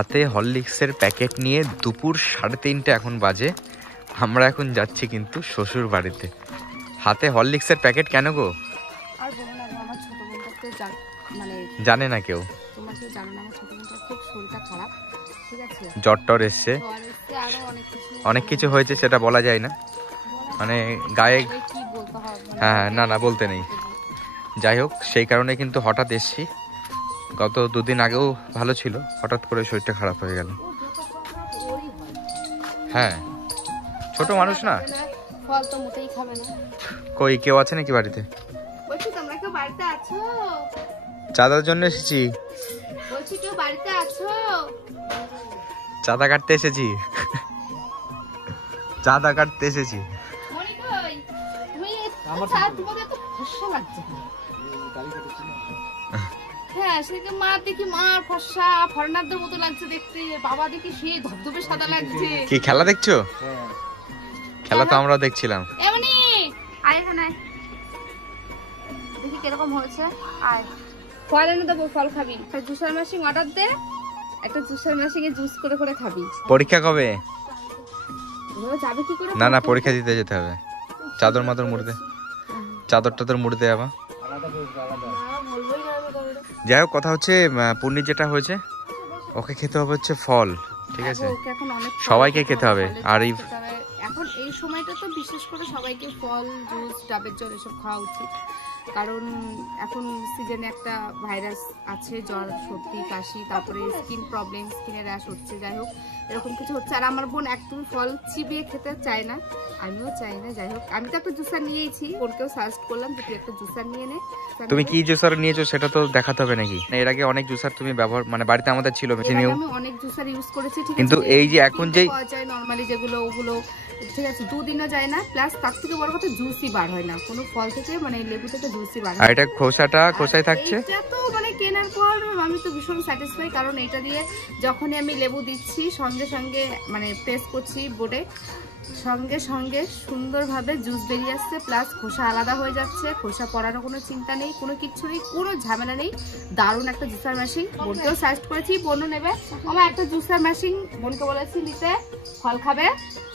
হাতে হরলিক্সের প্যাকেট নিয়ে দুপুর 3:30 এখন বাজে। আমরা এখন যাচ্ছি কিন্তু শ্বশুর বাড়িতে। হাতে হরলিক্সের প্যাকেট কেন গো? আর বলো না, আমার ছোট বোনটা তো জানে না কেউ। তোমরা কেউ জানো না, আমার ছোট বোনটার খুব শরীরটা খারাপ, ঠিক আছে? জ্বর টর এসছে, আরো অনেক কিছু হয়েছে, সেটা বলা যায় না, মানে গায়ে কি বলতে হবে। হ্যাঁ না বলতে নেই। যাই হোক, সেই কারণে কিন্তু হঠাৎ এসছি। গত 2 দিন আগেও ভালো ছিল, হঠাৎ করে শরীরটা খারাপ হয়ে গেল। হ্যাঁ, ছোট মানুষ না, ফল তো মোটেই খাবে না। কই কেউ আছে নাকি বাড়িতে? বলছি তোমরা কেউ বাড়িতে আছো? চাঁদার জন্য এসেছি। বলছি কেউ বাড়িতে আছো? চাঁদা কাটতে এসেছি। চাঁদা কাটতে এসেছি। মনি কই? তুমি তোমাদের তো ফর্সা লাগছে। হ্যাঁ, সেদিকে মা দেখি মার ফর্সা ফরেনারদের মতো লাগছে দেখতে, বাবা দেখি সে ধবধবে সাদা লাগছে। কি খেলা দেখছো? খেলা তো আমরাও দেখছিলাম। এমনি আয় এখানে, দেখি কিরকম হয়েছে। আয়, ফল এনে দেবো, ফল খাবি। একটা জুসার মেশিন অর্ডার দে, একটা জুসার মেশিনে জুস করে করে খাবি। পরীক্ষা কবে? যাবে কি করে? না পরীক্ষা দিতে যেতে হবে। চাদর মাদর মুড়তে, চাদর টাদর মুড়তে যাবা। যাই হোক, কথা হচ্ছে পূর্ণির যেটা হয়েছে ওকে খেতে হবে হচ্ছে ফল, ঠিক আছে? সবাইকে খেতে হবে। আর এখন এই সময়টা তো বিশেষ করে সবাইকে ফল, জুস, ডাবের জল এসব খাওয়া উচিত, কারণ এখন সিজনে একটা ভাইরাস আছে, জ্বর, সর্দি, কাশি, তারপরে স্কিন প্রবলেম, স্কিনে র্যাশ হচ্ছে। যাই হোক, এরকম কিছু হচ্ছে। আর আমার বোন একদমই ফল চিবিয়ে খেতে চায় না, আমিও চাই না। যাই হোক, আমি তো একটা জুসার নিয়েছি, বোনকেও সাজেস্ট করলাম যে তুই একটা জুসার নিয়ে নে। তুমি কি জুসার নিয়েছো সেটা তো দেখাতে হবে নাকি? এর আগে অনেক জুসার তুমি ব্যবহার, মানে বাড়িতে আমাদের ছিল, আমি অনেক জুসার ইউজ করেছি, ঠিক আছে? কিন্তু এই যে এখন যে পাওয়া যায় নরমালি যেগুলো, ওগুলো ঠিক আছে 2 দিনও যায় না, প্লাস তার থেকে বড় কথা জুসই বার হয় না কোনো ফল থেকে, মানে লেবু থেকে জুসই বার হয়। আর এটা খোসায় থাকছে। এটা তো মানে কেনার পর আমি তো ভীষণ স্যাটিসফাই, কারণ এটা দিয়ে যখনই আমি লেবু দিচ্ছি সঙ্গে সঙ্গে মানে প্রেস করছি বোর্ডে, সঙ্গে সঙ্গে সুন্দরভাবে জুস বেরিয়ে আসছে, প্লাস খোসা আলাদা হয়ে যাচ্ছে। খোসা পড়ারও কোনো চিন্তা নেই, কোনো কিচ্ছু নেই, কোনো ঝামেলা নেই। দারুণ একটা জুসার মেশিন, বোনকেও সাজেস্ট করেছি, বোনও নেবে। আমার একটা জুসার মেশিন বোনকে বলেছি নিতে, ফল খাবে,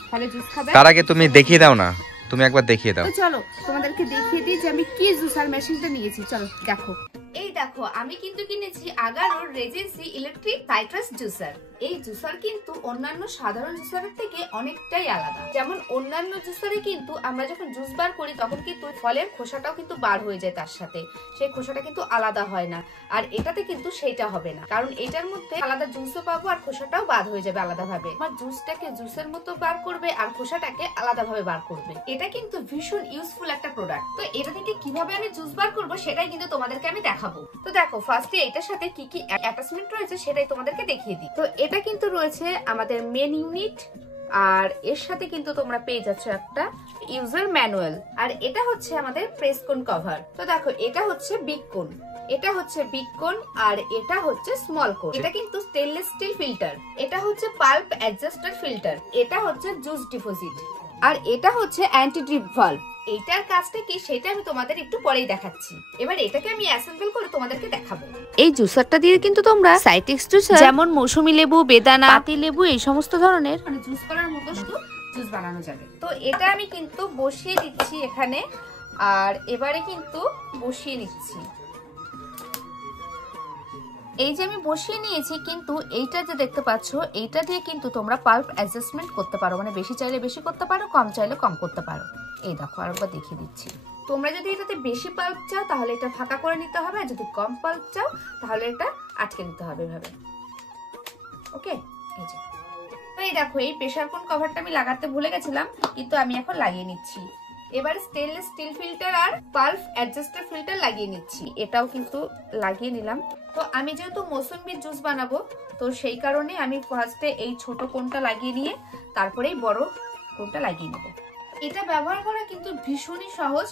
ফলে জুস খাবে। তার আগে তুমি দেখিয়ে দাও না, তুমি একবার দেখিয়ে দাও। চলো তোমাদেরকে দেখিয়ে দিই যে আমি কি জুসার মেশিনটা নিয়েছি, চলো দেখো। এই দেখো, আমি কিন্তু কিনেছি আগারোর রেজেন্সি ইলেকট্রিক সাইট্রাস জুসার। এই জুসার কিন্তু অন্যান্য সাধারণ জুসারের থেকে অনেকটাই আলাদা। যেমন অন্যান্য জুসারে কিন্তু আমরা যখন জুস বার করি তখন কিন্তু ফলের খোসাটাও কিন্তু বার হয়ে যায়, তার সাথে সেই খোসাটা কিন্তু আলাদা হয় না। আর এটাতে কিন্তু সেইটা হবে না, কারণ এটার মধ্যে আলাদা জুসও পাবো আর খোসাটাও বাদ হয়ে যাবে আলাদাভাবে। আমার জুসটাকে জুসের মতো বার করবে আর খোসাটাকে আলাদাভাবে বার করবে। এটা কিন্তু ভীষণ ইউজফুল একটা প্রোডাক্ট। তো এটা থেকে কিভাবে আমি জুস বার করবো সেটাই কিন্তু তোমাদেরকে আমি দেখাবো। তো দেখো, ফার্স্টে এটার সাথে কি কি অ্যাটাচমেন্ট রয়েছে সেটাই তোমাদেরকে দেখিয়ে দিই। তো এটা কিন্তু রয়েছে আমাদের মেন ইউনিট, আর এর সাথে কিন্তু তোমরা পেয়ে যাচ্ছ একটা ইউজার ম্যানুয়াল, আর এটা হচ্ছে আমাদের প্রেস কোন কভার। তো দেখো, এটা হচ্ছে বিগ কোন, এটা হচ্ছে বিগ কোন, আর এটা হচ্ছে স্মল কোন। এটা কিন্তু স্টেনলেস স্টিল ফিল্টার, এটা হচ্ছে পাল্প অ্যাডজাস্টার ফিল্টার, এটা হচ্ছে জুস ডিপোজিট, আর এটা হচ্ছে অ্যান্টি ড্রিপ ভালভ। এইটার কাজটা কি সেটা আমি তোমাদের একটু পরেই দেখাচ্ছি। এবার এটাকে আমি অ্যাসেম্বল করে তোমাদেরকে দেখাবো। এই জুসারটা দিয়ে কিন্তু তোমরা সাইট্রিক্স জুসার যেমন মৌসুমী লেবু, বেদানা, পাতি লেবু, এই সমস্ত ধরনের মানে জুস করার মতো শুধু জুস বানানো যাবে। তো এটা আমি কিন্তু বসিয়ে দিচ্ছি এখানে, আর এবারে কিন্তু বসিয়ে নিচ্ছি। এই যে আমি বসিয়ে নিয়েছি, কিন্তু এইটা যে দেখতে পাচ্ছ এইটা দিয়ে কিন্তু তোমরা পাল্প অ্যাডজাস্টমেন্ট করতে পারো, মানে বেশি চাইলে বেশি করতে পারো, কম চাইলে কম করতে পারো। এই দেখো, আরেকবার দেখিয়ে দিচ্ছি। তোমরা যদি এটাতে বেশি পাল্প চাও তাহলে এটা ফাঁকা করে নিতে হবে, আর যদি কম পাল্প চাও তাহলে এটা আটকে নিতে হবে এভাবে। ওকে, এই যে এই দেখো, এই প্রেসার কোন কভারটা আমি লাগাতে ভুলে গেছিলাম, কিন্তু আমি এখন লাগিয়ে নিচ্ছি। এবার স্টেনলেস স্টিল ফিল্টার আর পাল্প অ্যাডজাস্টার ফিল্টার লাগিয়ে নিচ্ছি, এটাও কিন্তু লাগিয়ে নিলাম। তো আমি যেহেতু মৌসুমী জুস বানাবো, তো সেই কারণে আমি ফার্স্টে এই ছোট কোনটা লাগিয়ে নিয়ে তারপরেই বড় কোনটা লাগিয়ে নেব। এটা ব্যবহার করা কিন্তু ভীষণই সহজ,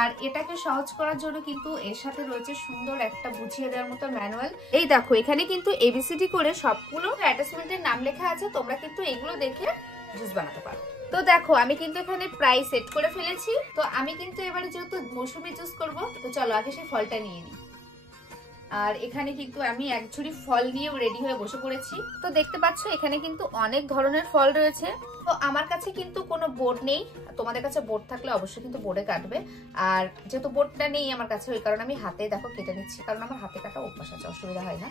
আর এটাকে সহজ করার জন্য কিন্তু এর সাথে রয়েছে সুন্দর একটা বুঝিয়ে দেওয়ার মতো ম্যানুয়াল। এই দেখো, এখানে কিন্তু এবিসিডি করে সবগুলো অ্যাটাচমেন্টের নাম লেখা আছে, তোমরা কিন্তু এগুলো দেখে জুস বানাতে পারো। তো দেখো, আমি কিন্তু এখানে প্রাইস সেট করে ফেলেছি। তো আমি কিন্তু এবারে যেহেতু মৌসুমী জুস করব, তো চলো আগে সেই ফলটা নিয়ে নিই। আর এখানে কিন্তু আমি এক ঝুড়ি ফল নিয়েও রেডি হয়ে বসে পড়েছি। তো দেখতে পাচ্ছ এখানে কিন্তু অনেক ধরনের ফল রয়েছে। তো আমার কাছে কিন্তু কোনো বোর্ড নেই, তোমাদের কাছে বোর্ড থাকলে অবশ্যই কিন্তু বোর্ডে কাটবে। আর যেহেতু বোর্ডটা নেই আমার কাছে, ওই কারণে আমি হাতে দেখো কেটে নিচ্ছি, কারণ আমার হাতে কাটা অভ্যাস আছে, অসুবিধা হয় না।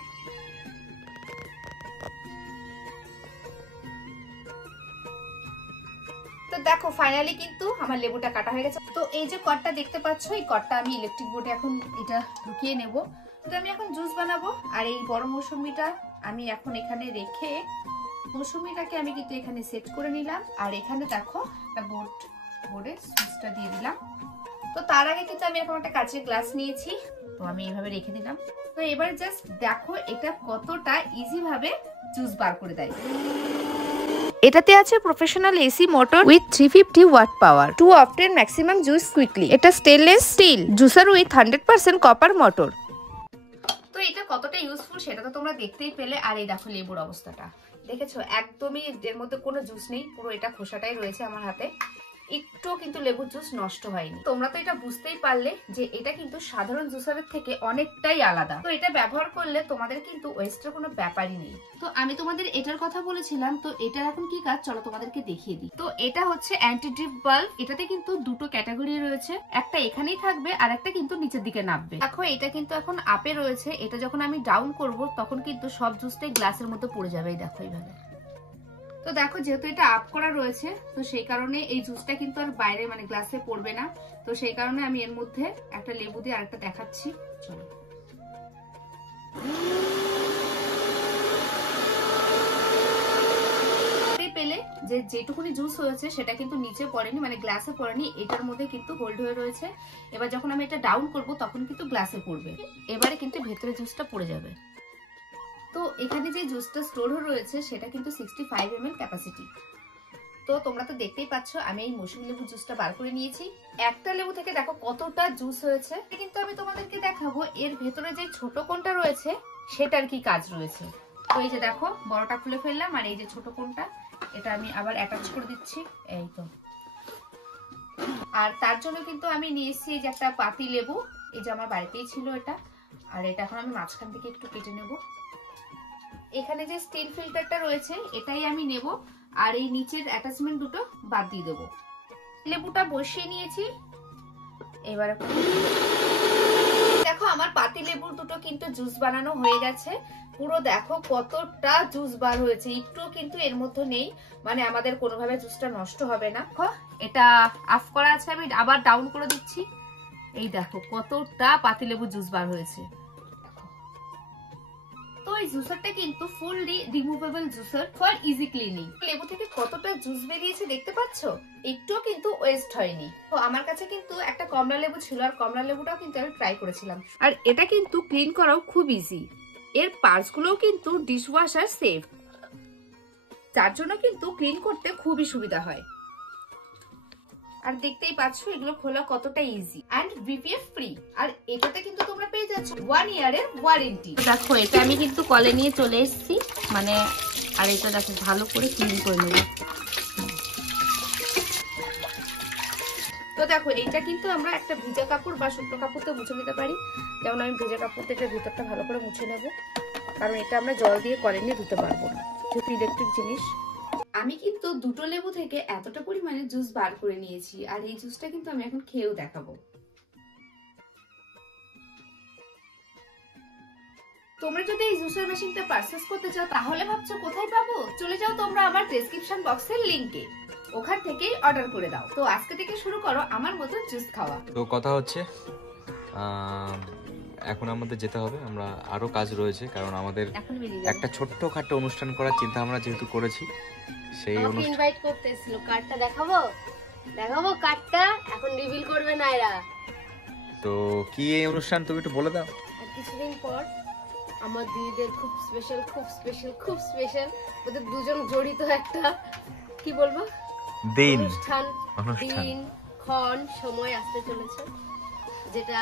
তো দেখো ফাইনালি কিন্তু আমার লেবুটা কাটা হয়ে গেছে। তো এই যে কটটা দেখতে পাচ্ছ, এই কটটা আমি ইলেকট্রিক বোর্ডে এখন এটা ঢুকিয়ে নেব। তো আমি এখন জুস বানাবো। আর এই বড় মৌসুমিটা আমি এখন এখানে রেখে মৌসুমিটাকে আমি কিন্তু এখানে সেট করে নিলাম। আর এখানে দেখো একটা বোর্ডে সুইচটা দিয়ে দিলাম। তো তার আগে কিন্তু আমি এখন একটা কাঁচের গ্লাস নিয়েছি, তো আমি এইভাবে রেখে দিলাম। তো এবার জাস্ট দেখো এটা কতটা ইজি ভাবে জুস বার করে দেয়। এটাতে আছে professional AC motor with 350 watt power, to obtain maximum juice quickly. এটা stainless steel juicer with 100% copper motor. তো এটা কতটা ইউজফুল সেটা তো তোমরা দেখতেই পেলে। আর এই দেখো লেবুর অবস্থাটা দেখেছো, একদমই এর মধ্যে কোনো জুস নেই, পুরো এটা খোসাটাই রয়েছে আমার হাতে। একটু কিন্তু লেবুর জুস নষ্ট হয়নি। তোমরা তো এটা বুঝতেই পারলে যে এটা কিন্তু সাধারণ জুসারের থেকে অনেকটাই আলাদা। তো এটা ব্যবহার করলে তোমাদের কিন্তু ওয়েস্টের কোনো ব্যাপারই নেই। তো আমি তোমাদের এটার কথা বলেছিলাম, তো এটার এখন কি কাজ চলো তোমাদেরকে দেখিয়ে দিই। তো এটা হচ্ছে অ্যান্টি ড্রিপ বাল্ব। এটাতে কিন্তু দুটো ক্যাটাগরি রয়েছে, একটা এখানেই থাকবে আর একটা কিন্তু নিচের দিকে নামবে। দেখো এটা কিন্তু এখন আপে রয়েছে, এটা যখন আমি ডাউন করব তখন কিন্তু সব জুসটাই গ্লাসের মধ্যে পড়ে যাবে। দেখো এইভাবে। তো দেখো যেহেতু এটা আপ করা রয়েছে, তো সেই কারণে এই জুসটা কিন্তু আর বাইরে মানে গ্লাসে পড়বে না। তো সেই কারণে আমি এর মধ্যে একটা লেবু দিয়ে আরেকটা দেখাচ্ছি। চলো পেলে যে যেটুকুনি জুস হয়েছে সেটা কিন্তু নিচে পড়েনি, মানে গ্লাসে পড়েনি, এটার মধ্যে কিন্তু হোল্ড হয়ে রয়েছে। এবার যখন আমি এটা ডাউন করব তখন কিন্তু গ্লাসে পড়বে, এবারে কিন্তু ভেতরে জুসটা পড়ে যাবে। তো এখানে যে জুসটা স্টোর হয়ে রয়েছে সেটা কিন্তু 65 ml ক্যাপাসিটি। তো তোমরা তো দেখতেই পাচ্ছ আমি এই মৌসুমী লেবু জুসটা বার করে নিয়েছি। একটা লেবু থেকে দেখো কতটা জুস হয়েছে। কিন্তু আমি তোমাদেরকে দেখাবো এর ভেতরে যে ছোট কোণটা রয়েছে সেটার কি কাজ রয়েছে। তো এই যে দেখো বড়টা খুলে ফেললাম, আর এই যে ছোট কোণটা এটা আমি আবার অ্যাটাচ করে দিচ্ছি। এই তো। আর তার জন্য কিন্তু আমি নিয়েছি এই যে একটা পাতি লেবু, এই যে আমার বাড়িতেই ছিল এটা। আর এটা এখন আমি মাঝখান থেকে একটু কেটে নেব। এখানে যে স্টিল ফিল্টারটা রয়েছে এটাই আমি নেব, আর এই নিচের অ্যাটাচমেন্ট দুটো বাদ দিয়ে দেবো। লেবুটা বসিয়ে নিয়েছি। এবারে দেখো আমার পাতি লেবুর দুটো কিন্তু জুস বানানো হয়ে গেছে। পুরো দেখো কতটা জুস বার হয়েছে, একটু কিন্তু এর মধ্যে নেই, মানে আমাদের কোনোভাবে জুসটা নষ্ট হবে না। এটা অফ করা আছে, আমি আবার ডাউন করে দিচ্ছি। এই দেখো কতটা পাতি লেবু জুস বার হয়েছে। তো এই জুসারটা কিন্তু fully removable juicer for easy cleaning. লেবু থেকে কতটা জুস বেরিয়েছে দেখতে পাচ্ছ, একটুও কিন্তু ওয়েস্ট হয়নি। তো আমার কাছে কিন্তু একটা কমলা লেবু ছিল, আর কমলা লেবুটাও কিন্তু আমি ট্রাই করেছিলাম। আর এটা কিন্তু ক্লিন করাও খুব ইজি, এর পার্টস গুলোও কিন্তু ডিশওয়াশার সেফ, যার জন্য কিন্তু ক্লিন করতে খুবই সুবিধা হয়। আর দেখতেই পাচ্ছ এগুলো খোলা কতটা ইজি এন্ড বিপিএফ ফ্রি। আর এটাতে কিন্তু তোমরা পেয়ে যাচ্ছ 1 ইয়ারের ওয়ারেন্টি। দেখো এটা আমি কিন্তু কলে নিয়ে চলে এসেছি, মানে আর এটা দেখো ভালো করে ক্লিন করে নেব। তো দেখো এইটা কিন্তু আমরা একটা ভিজা কাপড় বা শুকনো কাপড়তে মুছে নিতে পারি। যেমন আমি ভিজা কাপড় থেকে ভিতরটা ভালো করে মুছে নেব, কারণ এটা আমরা জল দিয়ে কলে নিয়ে ধুতে পারবো না, যেহেতু ইলেকট্রিক জিনিস। আমি কিন্তু দুটো লেবু থেকে এতটা পরিমাণে জুস বার করে নিয়েছি, আর এই জুসটা কিন্তু আমি এখন খেয়েও দেখাবো। তোমরা যদি এই জুসার মেশিনটা পারচেজ করতে চাও তাহলে ভাবছো কোথায় পাবো, চলে যাও তোমরা আমার ডেসক্রিপশন বক্সের লিংকে, ওখান থেকেই অর্ডার করে দাও। তো আজকে থেকে শুরু করো আমার মতো জুস খাওয়া। তো কথা হচ্ছে এখন আমাদের যেতে হবে, আমরা আরো কাজ রয়েছে, কারণ আমাদের একটা ছোট্টখাটো অনুষ্ঠান করার চিন্তা আমরা যেহেতু করেছি, সেই অনুষ্ঠান ইনভাইট করতেছিল। কার্ডটা দেখাবো কার্ডটা এখন রিভিল করবে না এরা। তো কি এই অনুষ্ঠান তুমি একটু বলে দাও। আর কিছুদিন পর আমার দিদিদের খুব স্পেশাল ওদের দুজন জড়িত একটা কি বলবো অনুষ্ঠান ক্ষণ সময় আসতে চলেছে, যেটা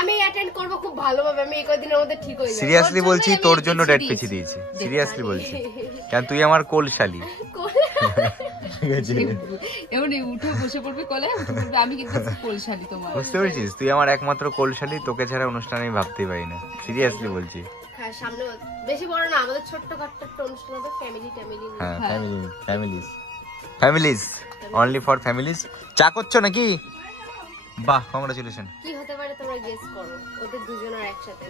আমি অ্যাটেন্ড করব খুব ভালোভাবে। আমি এই কয়েকদিনের মধ্যে ঠিক হয়ে যাব। সিরিয়াসলি বলছি, তোর জন্য ডেট পিছিয়ে দিয়েছি, সিরিয়াসলি বলছি, কারণ তুই আমার কোলশালী। এমনি উঠে বসে পড়বে কোলে, উঠে পড়বে। আমি কিন্তু কোলশালী তোমার, বুঝতে পেরেছিস? তুই আমার একমাত্র কোলশালী, তোকে ছাড়া অনুষ্ঠান আমি ভাবতেই পারি না, সিরিয়াসলি বলছি। হ্যাঁ সামনে বেশি বড় না, আমাদের ছোট্ট খাট্ট একটা অনুষ্ঠান হবে, ফ্যামিলি। হ্যাঁ ফ্যামিলিজ অনলি ফর ফ্যামিলিজ। চা করছো নাকি? বাহ, কংগ্রাচুলেশন। কি হতে পারে তোমরা গেস করো, ওদের দুজনের একসাথে।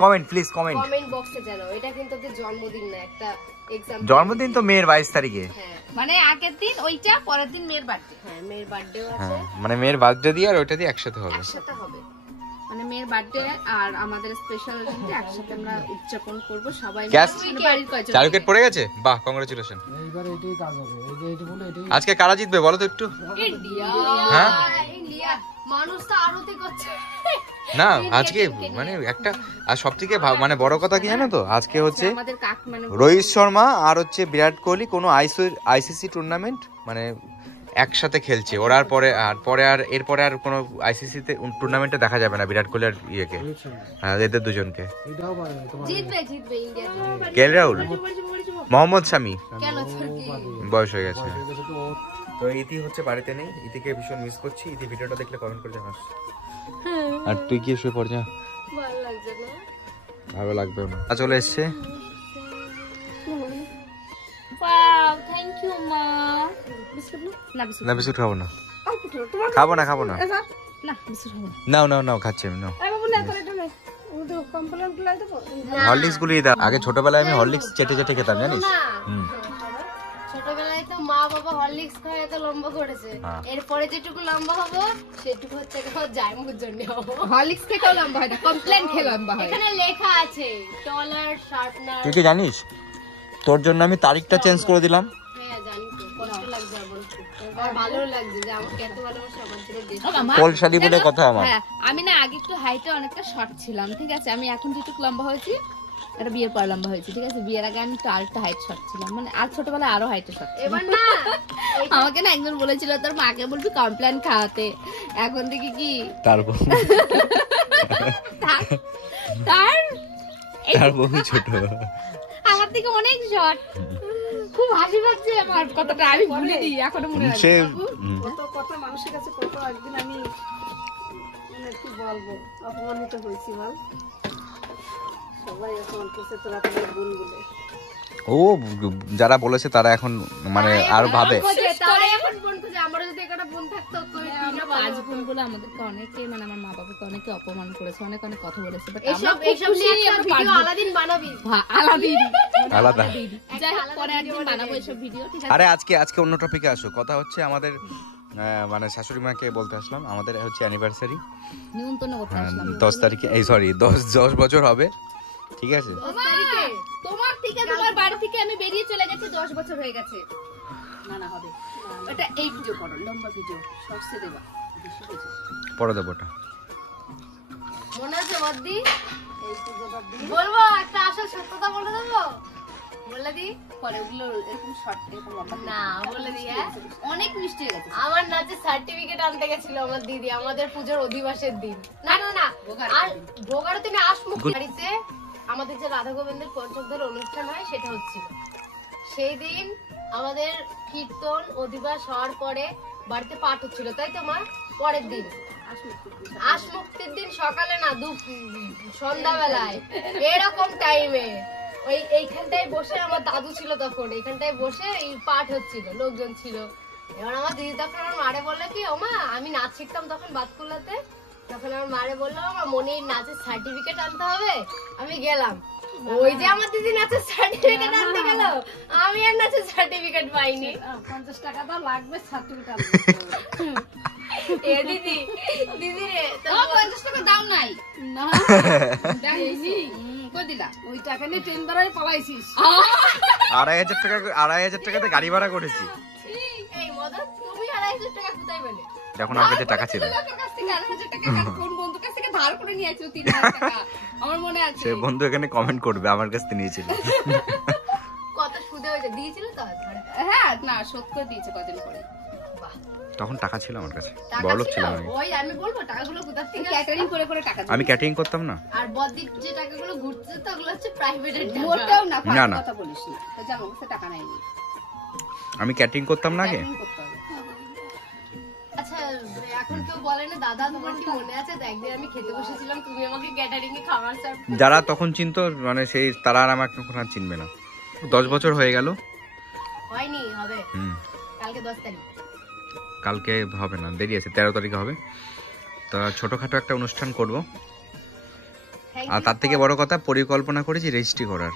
কমেন্ট প্লিজ কমেন্ট বক্সে জানাও। এটা কিন্তু ওদের জন্মদিন না, একটা এক্সাম। জন্মদিন তো মেয়ের 22 তারিখে। হ্যাঁ মানে আগের দিন ওইটা, পরের দিন মেয়ের বার্থডে। হ্যাঁ মেয়ের বার্থডেও আছে, হ্যাঁ মানে মেয়ের বার্থডে দিয়ে আর ওইটা দিয়ে একসাথে হবে। একসাথে হবে। মানে মেয়ের বার্থডে আর আমাদের স্পেশাল দিনটা একসাথে আমরা উদযাপন করব সবাই গ্যাস মিলে। বাড়ির কয়জন? চালুকেট পড়ে গেছে? বাহ, কংগ্রাচুলেশন। এইবার এটাই কাজ হবে, এই যে এটা বলে এটাই। আজকে কারা জিতবে বলো তো একটু? ইন্ডিয়া। হ্যাঁ ইন্ডিয়া মানুষ তো আরতি করছে না, আজকে মানে একটা আর সবথেকে মানে বড় কথা কি জানো তো, আজকে হচ্ছে আমাদের কাক মানে রোহিত শর্মা আর হচ্ছে বিরাট কোহলি কোনো আইসিসি টুর্নামেন্ট মানে একসাথে খেলছে। ওরা আর এরপরে আর কোনো আইসিসি তে টুর্নামেন্টে দেখা যাবে না বিরাট কোহলি আর ইয়েকে, হ্যাঁ এদের দুজনকে। এটাও পারে তোমার জিতবে ইন্ডিয়া জিতবে। কেএল রাহুল, মোহাম্মদ শামি কেন তোর কি বয়স হয়ে গেছে। এটা তো তো ইতি হচ্ছে বাড়িতে নেই, ইতিকে ভীষণ মিস করছি। ইতি ভিডিওটা দেখলে কমেন্ট করে জানাস। আর তুই কি শুয়ে পড় যা, ভালো লাগছে না? ভালো লাগবে না। চলে এসছে। ওয়াও, থ্যাংক ইউ মা। বিস্কুট না, বিস্কুট না বিস্কুট খাবো না, তোমার খাবো না না, বিস্কুট খাবো নাও খাচ্ছি আমি, নাও। এই বাবু না, তোর এটা নাই। ও তো কমপ্লেন করে দেবো। হরলিক্স গুলিয়ে দাও। আগে ছোটবেলায় আমি হরলিক্স চেটে খেতাম জানিস। না, হুম। ছোটবেলায় তো মা বাবা হরলিক্স খাওয়া এত লম্বা করেছে, হ্যাঁ। এরপরে যেটুকু লম্বা হবো সেটুকু হচ্ছে জাইমুর জন্য হবো। হরলিক্স খেতেও লম্বা হয় না, কমপ্লেন খেয়ে লম্বা হয়। এখানে লেখা আছে টলার শার্পনার। তুই কি জানিস তোর জন্য আমি তারিখটা চেঞ্জ করে দিলাম। হ্যাঁ জানি তো, কষ্ট লাগছে আমার, ভালো লাগছে যে আমাকে এত ভালোবাসে আমার জন্য দেশ। ও মামা, কোলশালী বলে জানো? কথা আমার। হ্যাঁ, আমি না আগে একটু হাইটে অনেকটা শর্ট ছিলাম, ঠিক আছে? আমি এখন যেটুকু লম্বা হয়েছি এটা বিয়ের পর লম্বা হয়েছি, ঠিক আছে? বিয়ের আগে আমি একটু আরেকটা হাইট শর্ট ছিলাম, মানে আর ছোটবেলায় আরো হাইটে শর্ট। এবার না আমাকে না একজন বলেছিল তোর মাকে বলবি কমপ্লেন খাওয়াতে, এখন দেখি কি তারপর তার বহু ছোট। আমার থেকে অনেক শর্ট। খুব হাসি পাচ্ছে আমার কথাটা, আমি ভুলে দিই, এখনো মনে আছে। সে কত কথা মানুষের কাছে কত একদিন আমি মানে কি বলবো, অপমানিত হয়েছি বল। সবাই অপমান করছে তোরা তোদের বোন বলে। ও যারা বলেছে তারা এখন মানে আর ভাবে তারা এখন বোন খুঁজে, আমার যদি একটা বোন থাকতো আমরা পাঁচ বোন বলে আমাদেরকে অনেকে, মানে আমার মা বাবাকে অনেকে অপমান করেছে, অনেক কথা বলেছে, বাট এইসব নিয়ে একটা ভিডিও আলাদিন বানাবি। আলাদা। যাই হোক, পরে একদিন বানাবো এসব ভিডিও, ঠিক আছে? আরে আজকে অন্য টপিকে আসো। কথা হচ্ছে আমাদের মানে শাশুড়ি মাকে বলতে আসলাম, আমাদের হচ্ছে অ্যানিভার্সারি নিমন্ত্রণ করতে আসলাম 10 তারিখে, এই সরি 10 বছর হবে, ঠিক আছে? তোমার থেকে, তোমার বাড়ি থেকে আমি বেরিয়ে চলে গেছি 10 বছর হয়ে গেছে। না না হবে এটা, এই ভিডিও করো, লম্বা ভিডিও শর্টসে দেবা, বেশি হয়েছে। পরে দেবো ওটা। মনে আছে বদ্দি? বলবো একটা আসল সত্যতা বলে দেবো, বলে দি পরে ওগুলো এরকম শর্ট এরকম লম্বা না বলে দি। হ্যাঁ অনেক মিষ্টি হয়ে গেছে। আমার নাচের সার্টিফিকেট আনতে গেছিল আমার দিদি আমাদের পুজোর অধিবাসের দিন। না আর ভোগারও তুমি আসমুখ বাড়িতে আমাদের যে রাধা গোবিন্দের পঞ্চকদের অনুষ্ঠান হয় সেটা হচ্ছিল। সেই দিন আমাদের কীর্তন অধিবাস হওয়ার পরে বাড়িতে পাঠ হচ্ছিল, তাই তোমার পরের দিন আসমুক্তির দিন সকালে না সন্ধ্যাবেলায় এরকম টাইমে ওই এইখানটায় বসে, আমার দাদু ছিল তখন, এইখানটায় বসে এই পাঠ হচ্ছিল, লোকজন ছিল। এবার আমার দিদি তখন আমার মারে বললো কি, ও মা আমি নাচ শিখতাম তখন বাতকুল্লাতে, তখন আমার মারে বললো আমার মনির নাচের সার্টিফিকেট আনতে হবে। আমি গেলাম, ওই যে আমার দিদি নাচের সার্টিফিকেট আনতে গেল, আমি আর নাচের সার্টিফিকেট পাইনি। 50 টাকা দাও লাগবে সার্টিফিকেট। এ দিদি দিদি রে ও 50 টাকা দাও নাই না, দেয়নি কই দিলা? ওই টাকা নিয়ে ট্রেন ভাড়ায় পালাইছিস। 2,500 টাকাতে গাড়ি ভাড়া করেছি এই মদন, তুমি 2,500 টাকা কোথায় পেলে? যখন আমার কাছে টাকা ছিল। লোকের কাছ থেকে 2,500 টাকা কোন বন্ধুর কাছ থেকে ধার করে নিয়ে আসছো 3,000 টাকা, আমার মনে আছে। সে বন্ধু এখানে কমেন্ট করবে আমার কাছ থেকে নিয়েছিল। কত সুদে হয়েছে দিয়েছিল তো? হ্যাঁ না, শোধ করে দিয়েছে কদিন পরে। তখন টাকা ছিল আমার কাছে, টাকা বড়লোক ছিল? ছিলাম আমি। ওই আমি বলবো টাকাগুলো কোথা থেকে আসে? ক্যাটারিং করে করে টাকা দিই। আমি ক্যাটারিং করতাম না। আর বদ্দির যে টাকাগুলো ঘুরছে তো ওগুলো হচ্ছে প্রাইভেটের টাকা। মোটেও না, না, ফালতু না। কথা বলিস না, তো জানো সে টাকা নেয়নি। আমি ক্যাটারিং করতাম না আগে। Catering করতে হবে। আচ্ছা এখন কেউ বলে না দাদা তোমার কি মনে আছে তো একদিন আমি খেতে বসেছিলাম তুমি আমাকে ক্যাটারিং এ খাবার সার্ভ যারা তখন চিনতো মানে সেই তারা আর আমাকে এখন আর চিনবে না। 10 বছর হয়ে গেল। হয়নি হবে হুম, কালকে 10 তারিখ কালকে হবে না, দেরি আছে, 13 তারিখে হবে। তো ছোটখাটো একটা অনুষ্ঠান করব, Thank আর you তার থেকে for- বড় কথা পরিকল্পনা করেছি রেজিস্ট্রি করার।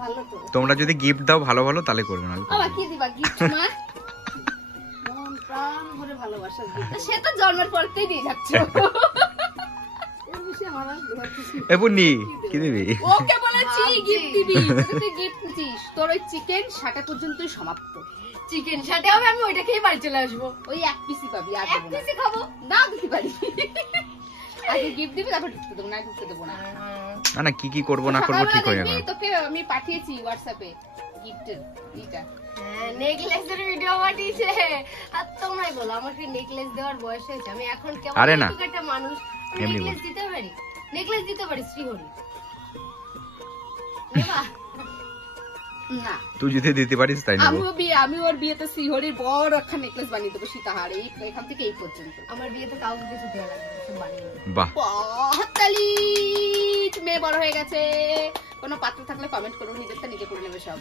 ভালো তো তোমরা যদি গিফট দাও ভালো ভালো তাহলে করবো না। বাবা কি দিবা গিফট মা মন প্রাণ ভরে ভালোবাসা দিই সে তো জন্মের পরতেই দিয়ে যাচ্ছ এর বিষয়ে আমার আর দেওয়ার কিছু নেই। এ বুন্নি কি দিবি? ওকে বলেছি গিফট দিবি তুই গিফট নিছিস তোর ওই চিকেন 60 পর্যন্তই সমাপ্ত চিকেন 60 হবে আমি ওইটা খেয়ে বাড়ি চলে আসবো ওই এক পিসই পাবি আর এক পিসই খাবো না দিতে পারি আগে গিফট দিবি তারপর ঢুকতে দেবো না ঢুকতে দেবো না না না, কি কি করবো না করবো ঠিক হয়ে যাবে। তোকে আমি পাঠিয়েছি হোয়াটসঅ্যাপে গিফটের এইটা নেকলেসের ভিডিও পাঠিয়েছে আর তোমরাই বলো আমার কি নেকলেস দেওয়ার বয়স হয়েছে আমি এখন কেমন আরে না। একটা মানুষ এমনি বল। নেকলেস দিতে পারি নেকলেস দিতে পারি শ্রীহরি নেবা না তুই যদি দিতে পারিস তাই নেবো। আমি ওর বিয়েতে শ্রীহরির বড় একটা নেকলেস বানিয়ে দেবো সীতাহার এই এখান থেকে এই পর্যন্ত আমার বিয়েতে কাউকে কিছু দেওয়া লাগবে না, সব বানিয়ে দেবো। বাহ, হাততালি মেয়ে বড় হয়ে গেছে কোনো পাত্র থাকলে কমেন্ট করো নিজেরটা নিজে করে নেবে সব